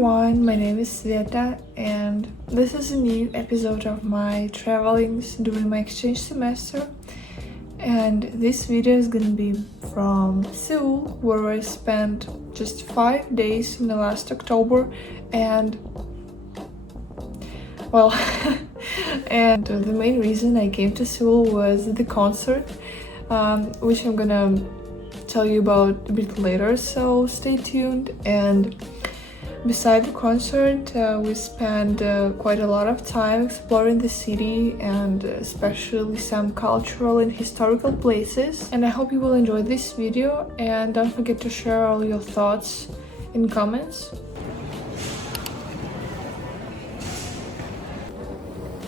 everyone, my name is Sveta and this is a new episode of my travelings during my exchange semester. And this video is gonna be from Seoul, where I spent just 5 days in the last October, and well, and the main reason I came to Seoul was the concert, which I'm gonna tell you about a bit later, so stay tuned. And beside the concert, we spent quite a lot of time exploring the city and especially some cultural and historical places. And I hope you will enjoy this video, and don't forget to share all your thoughts in comments.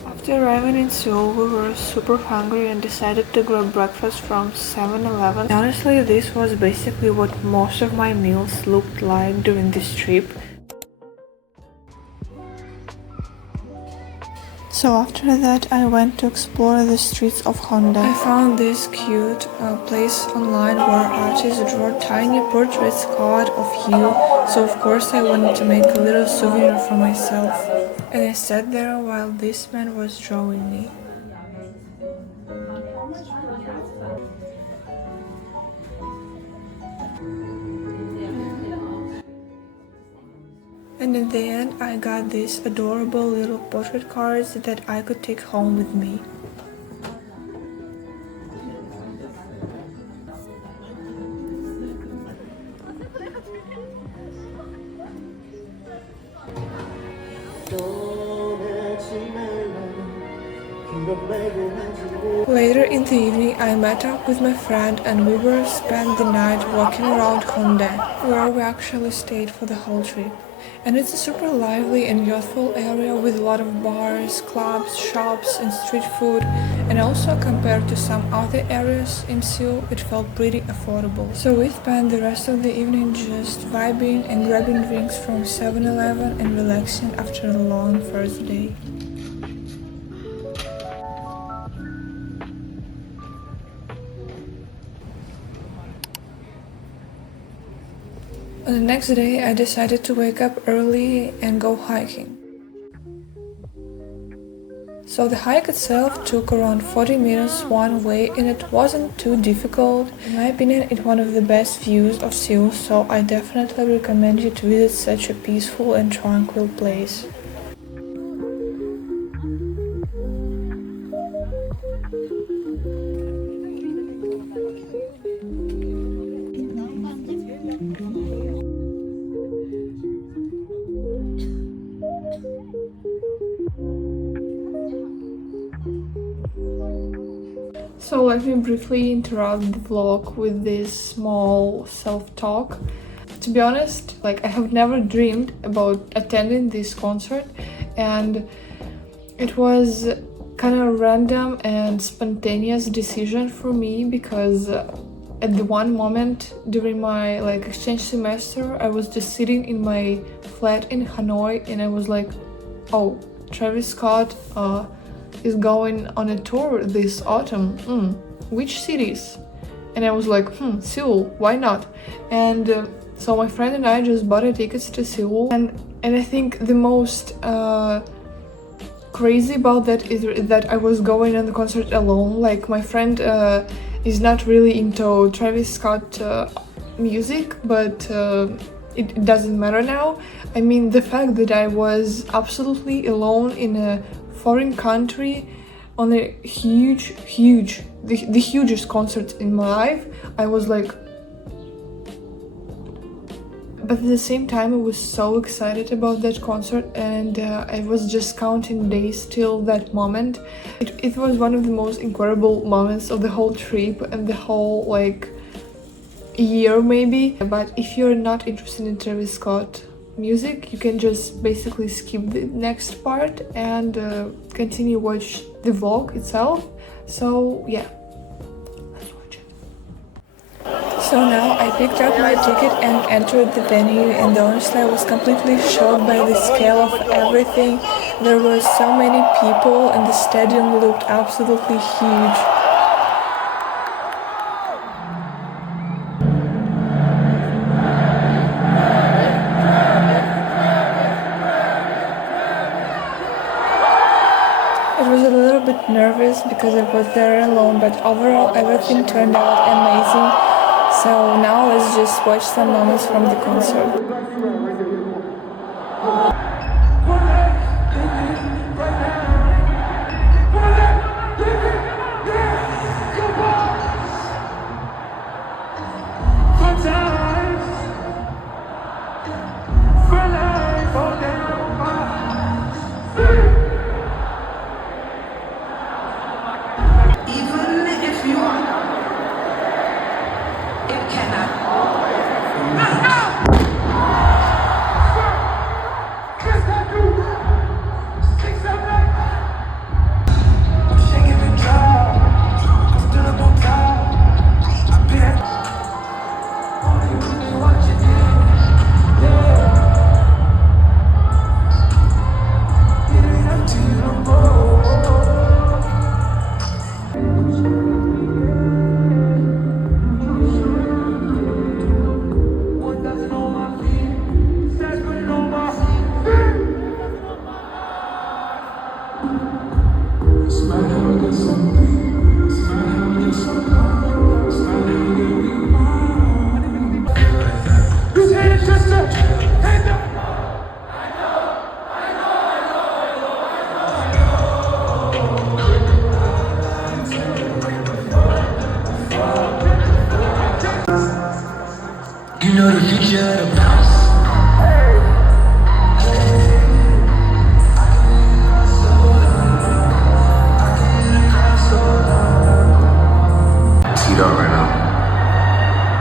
After arriving in Seoul, we were super hungry and decided to grab breakfast from 7-Eleven. Honestly, this was basically what most of my meals looked like during this trip. So after that, I went to explore the streets of Honda. I found this cute place online where artists draw tiny portraits card of you, so of course I wanted to make a little souvenir for myself. And I sat there while this man was drawing me. And in the end, I got these adorable little portrait cards that I could take home with me. Later in the evening, I met up with my friend and we were spent the night walking around Honda, where we actually stayed for the whole trip. And it's a super lively and youthful area with a lot of bars, clubs, shops and street food, and also compared to some other areas in Seoul, it felt pretty affordable. So we spent the rest of the evening just vibing and grabbing drinks from 7-Eleven and relaxing after a long first day. On the next day, I decided to wake up early and go hiking. So the hike itself took around 40 minutes one way and it wasn't too difficult. In my opinion, it's one of the best views of Seoul, so I definitely recommend you to visit such a peaceful and tranquil place. So let me briefly interrupt the vlog with this small self-talk. To be honest, I have never dreamed about attending this concert, and it was kind of random and spontaneous decision for me because at the one moment during my exchange semester, I was just sitting in my flat in Hanoi and I was like, oh, Travis Scott is going on a tour this autumn. Which cities? And I was like, Seoul, why not? And so my friend and I just bought tickets to Seoul, and I think the most crazy about that is that I was going on the concert alone. My friend is not really into Travis Scott music, but it doesn't matter now. I mean, the fact that I was absolutely alone in a foreign country on a the hugest concert in my life, I was like, but at the same time I was so excited about that concert, and I was just counting days till that moment. It was one of the most incredible moments of the whole trip and the whole year maybe. But if you're not interested in Travis Scott music, you can just basically skip the next part and continue watch the vlog itself. So yeah, let's watch it. So now I picked up my ticket and entered the venue, and honestly I was completely shocked by the scale of everything. There were so many people and the stadium looked absolutely huge. nervous because I was there alone, but overall everything turned out amazing. So now let's just watch some moments from the concert. You know the future of the bounce. T-Dog right now.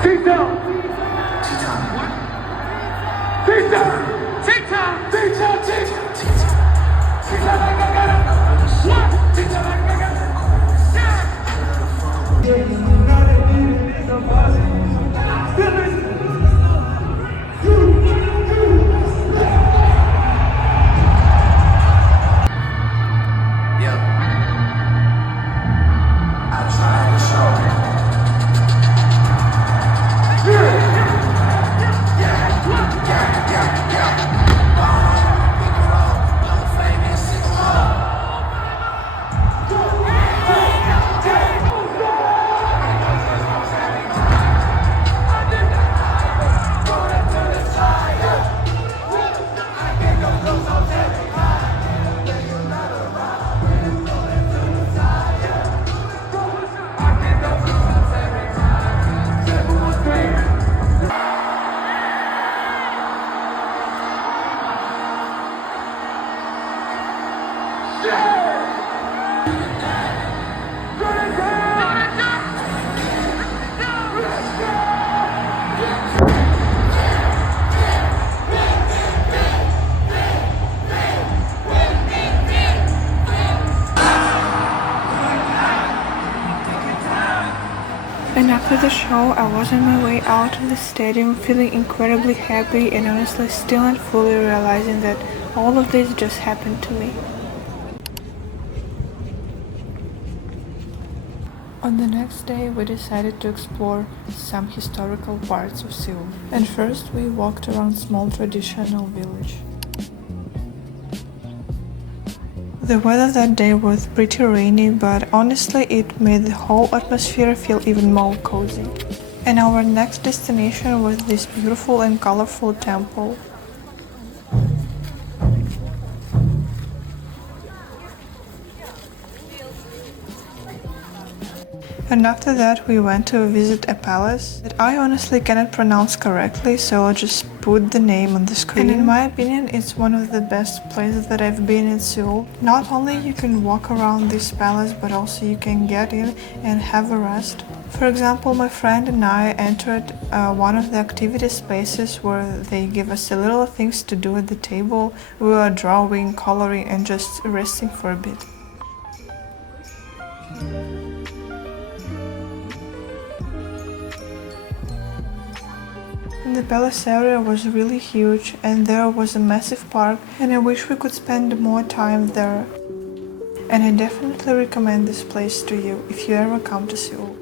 T-Dog! T-Time. T-Time! T-Time! T-Time! T-Time! T-Time like I got it. What? T-Time like I got it. Yeah! And after the show, I was on my way out of the stadium feeling incredibly happy and honestly still not fully realizing that all of this just happened to me. On the next day, we decided to explore some historical parts of Seoul. And first, we walked around small traditional village. The weather that day was pretty rainy, but honestly it made the whole atmosphere feel even more cozy. And our next destination was this beautiful and colorful temple. And after that we went to visit a palace that I honestly cannot pronounce correctly, so I'll just put the name on the screen. And in my opinion, it's one of the best places that I've been in Seoul. Not only you can walk around this palace, but also you can get in and have a rest. For example, my friend and I entered one of the activity spaces where they give us a little things to do at the table. We were drawing, coloring and just resting for a bit. The palace area was really huge and there was a massive park, and I wish we could spend more time there. And I definitely recommend this place to you if you ever come to Seoul.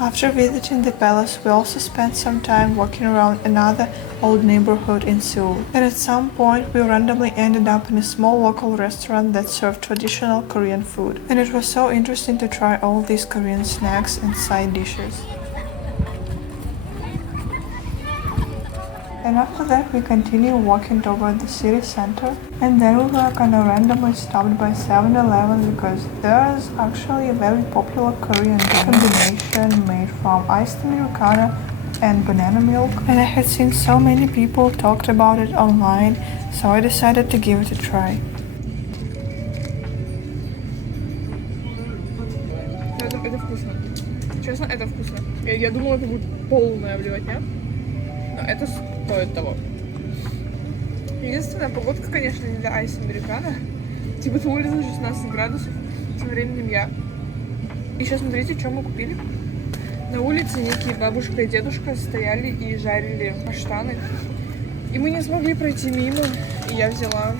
After visiting the palace, we also spent some time walking around another old neighborhood in Seoul. And at some point, we randomly ended up in a small local restaurant that served traditional Korean food. And it was so interesting to try all these Korean snacks and side dishes. And after that, we continued walking toward the city center, and then we were kinda randomly stopped by 7-Eleven because there's actually a very popular Korean drink combination made from iced Americano and banana milk. And I had seen so many people talked about it online, so I decided to give it a try. Это вкусно. Честно, это вкусно. Я думала, это будет полная блевотня. Это стоит того. Единственная погодка, конечно, не для айс американо. Типа на улице 16 градусов. Тем временем я. И сейчас смотрите, что мы купили. На улице некие бабушка и дедушка стояли и жарили каштаны. И мы не смогли пройти мимо. И я взяла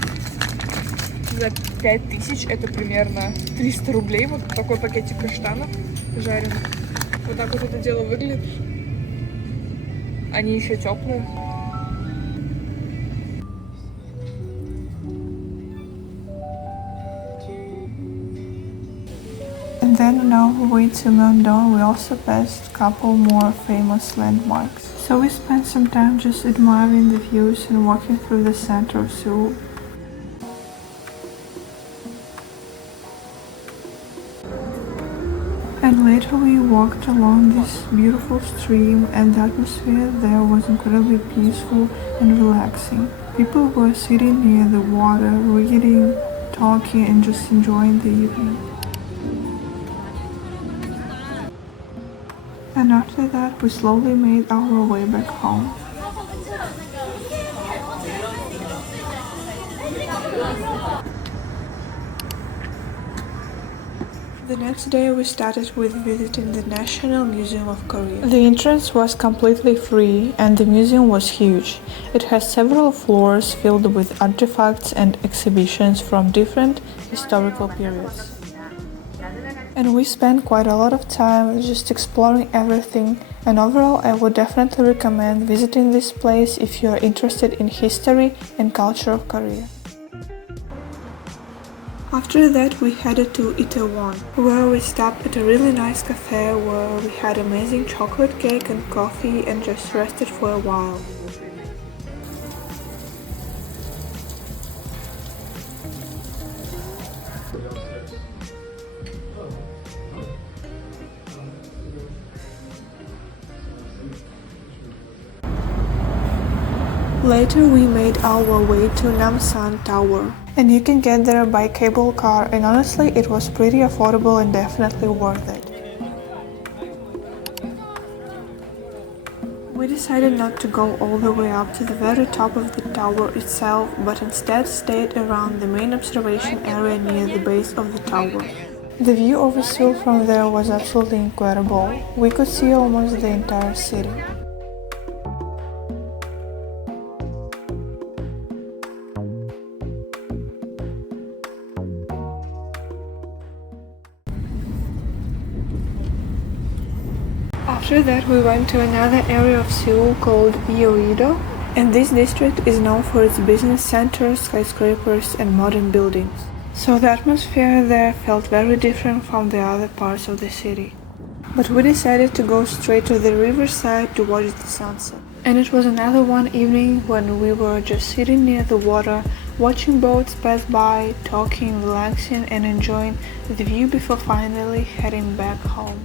за 5000, это примерно 300 рублей. Вот такой пакетик каштанов жареных. Вот так вот это дело выглядит. Они еще теплые. And then on our way to Myeongdong, we also passed a couple more famous landmarks. So we spent some time just admiring the views and walking through the center of Seoul. And later we walked along this beautiful stream, and the atmosphere there was incredibly peaceful and relaxing. People were sitting near the water, reading, talking, and just enjoying the evening. And after that, we slowly made our way back home. The next day we started with visiting the National Museum of Korea. The entrance was completely free and the museum was huge. It has several floors filled with artifacts and exhibitions from different historical periods. And we spent quite a lot of time just exploring everything, and overall I would definitely recommend visiting this place if you are interested in history and culture of Korea. After that, we headed to Itaewon, where we stopped at a really nice cafe where we had amazing chocolate cake and coffee and just rested for a while. Later, we made our way to Namsan Tower, and you can get there by cable car, and honestly, it was pretty affordable and definitely worth it. We decided not to go all the way up to the very top of the tower itself, but instead stayed around the main observation area near the base of the tower. The view over Seoul from there was absolutely incredible. We could see almost the entire city. After that, we went to another area of Seoul called Yeouido, and this district is known for its business centers, skyscrapers, and modern buildings. So the atmosphere there felt very different from the other parts of the city. But we decided to go straight to the riverside to watch the sunset. And it was another one evening when we were just sitting near the water, watching boats pass by, talking, relaxing, and enjoying the view before finally heading back home.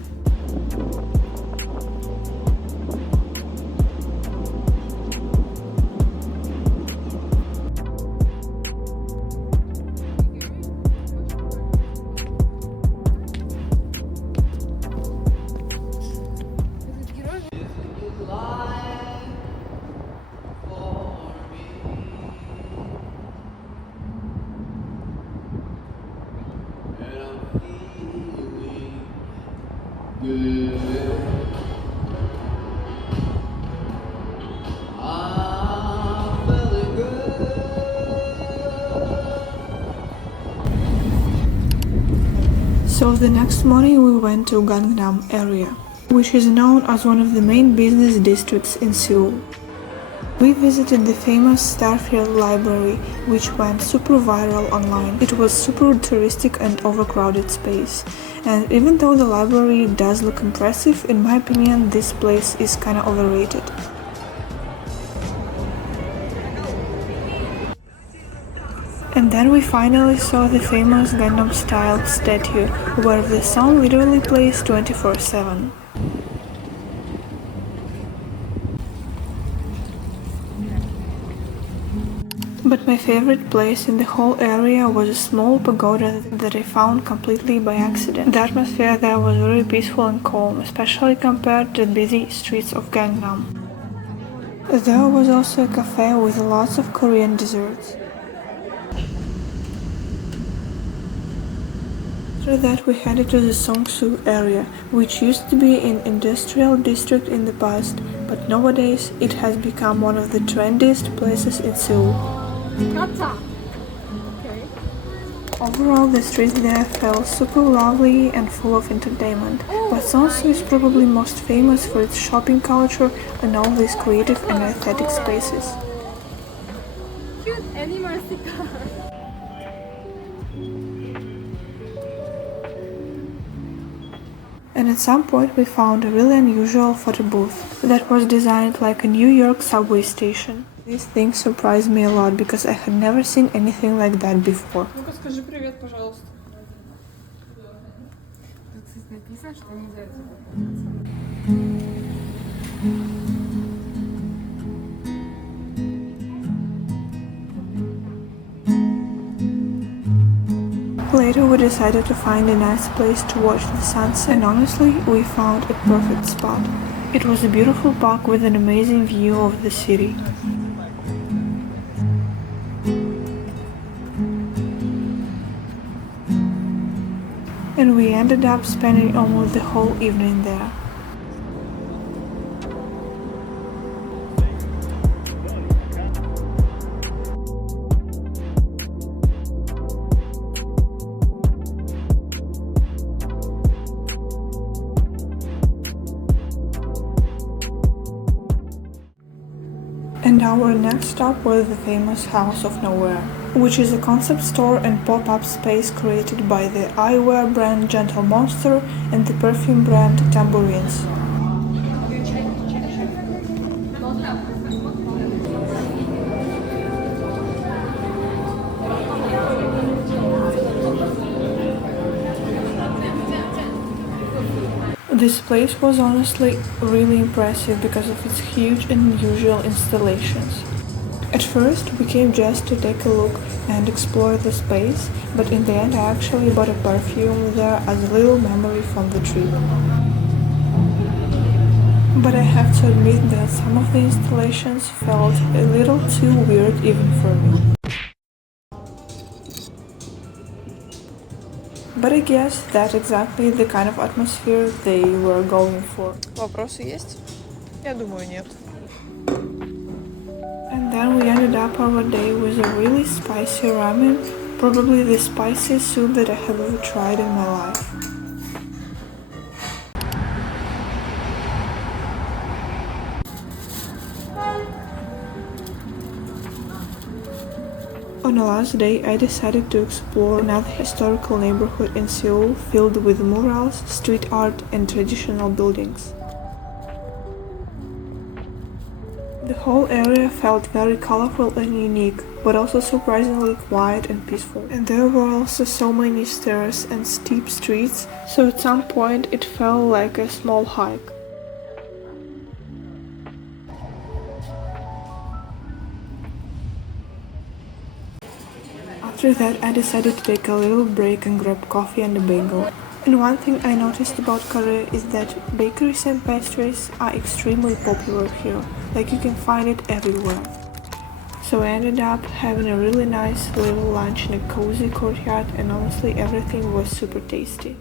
So the next morning we went to Gangnam area. which is known as one of the main business districts in Seoul. We visited the famous Starfield Library, which went super viral online. It was super touristic and overcrowded space. And even though the library does look impressive, in my opinion, this place is kinda overrated. And then we finally saw the famous Gangnam-style statue, where the song literally plays 24/7. But my favorite place in the whole area was a small pagoda that I found completely by accident. The atmosphere there was very peaceful and calm, especially compared to the busy streets of Gangnam. There was also a cafe with lots of Korean desserts. After that we headed to the Songsu area, which used to be an industrial district in the past, but nowadays it has become one of the trendiest places in Seoul. Overall, the streets there felt super lovely and full of entertainment, but Seoul is probably most famous for its shopping culture and all these creative and aesthetic spaces. Cute animal sticker. And at some point we found a really unusual photo booth that was designed like a New York subway station. This thing surprised me a lot because I had never seen anything like that before. Ну-ка скажи привет, пожалуйста. Тут здесь написано, что нельзя Later we decided to find a nice place to watch the sunset, and honestly, we found a perfect spot. It was a beautiful park with an amazing view of the city. And we ended up spending almost the whole evening there. And our next stop was the famous House of Nowhere, which is a concept store and pop-up space created by the eyewear brand Gentle Monster and the perfume brand Tambourines. This place was honestly really impressive because of its huge and unusual installations. At first, we came just to take a look and explore the space, but in the end I actually bought a perfume there as a little memory from the trip. But I have to admit that some of the installations felt a little too weird even for me. But I guess that's exactly the kind of atmosphere they were going for. Вопросы есть? Я думаю, нет. And then we ended up our day with a really spicy ramen, probably the spiciest soup that I have ever tried in my life. On the last day, I decided to explore another historical neighborhood in Seoul filled with murals, street art, and traditional buildings. The whole area felt very colorful and unique, but also surprisingly quiet and peaceful. And there were also so many stairs and steep streets, so at some point it felt like a small hike. After that, I decided to take a little break and grab coffee and a bagel. And one thing I noticed about Korea is that bakeries and pastries are extremely popular here, like you can find it everywhere. So I ended up having a really nice little lunch in a cozy courtyard, and honestly everything was super tasty.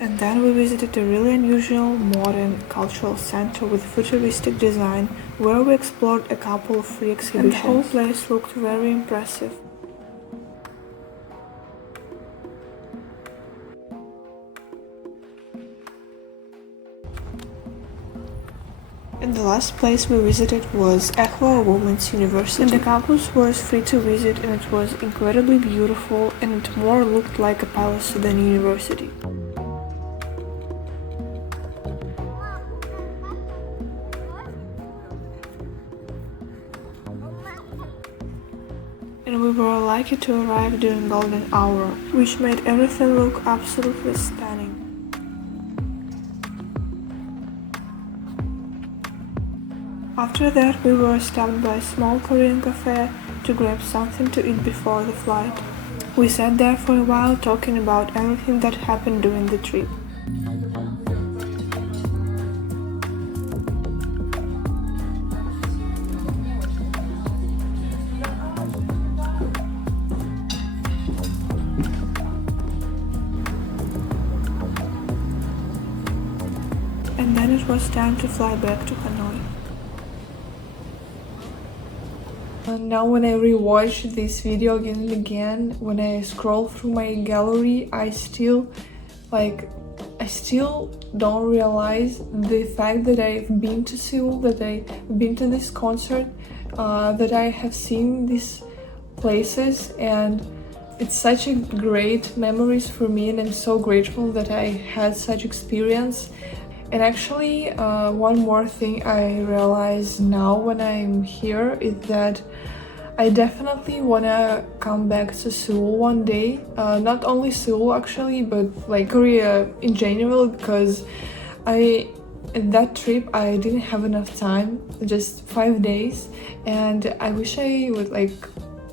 And then we visited a really unusual, modern, cultural center with futuristic design, where we explored a couple of free exhibitions. And the whole place looked very impressive. And the last place we visited was Echwa Women's University. And the campus was free to visit and it was incredibly beautiful and it more looked like a palace than a university. And we were lucky to arrive during golden hour, which made everything look absolutely stunning. After that, we were stopped by a small Korean cafe to grab something to eat before the flight. We sat there for a while talking about everything that happened during the trip. And then it was time to fly back to Hanoi. And now when I rewatch this video again and again, when I scroll through my gallery, I still don't realize the fact that I've been to Seoul, that I've been to this concert, that I have seen these places, and it's such a great memories for me, and I'm so grateful that I had such experience. And actually, one more thing I realize now when I'm here is that I definitely wanna come back to Seoul one day. Not only Seoul actually, but like Korea in general, because in that trip I didn't have enough time, just 5 days, and I wish I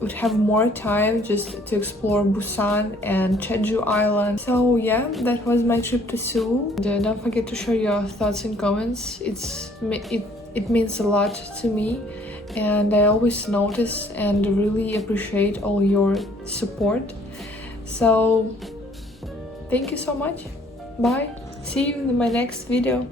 would have more time just to explore Busan and Jeju Island. So yeah, that was my trip to Seoul. And don't forget to share your thoughts and comments. It means a lot to me, and I always notice and really appreciate all your support. So thank you so much. Bye. See you in my next video.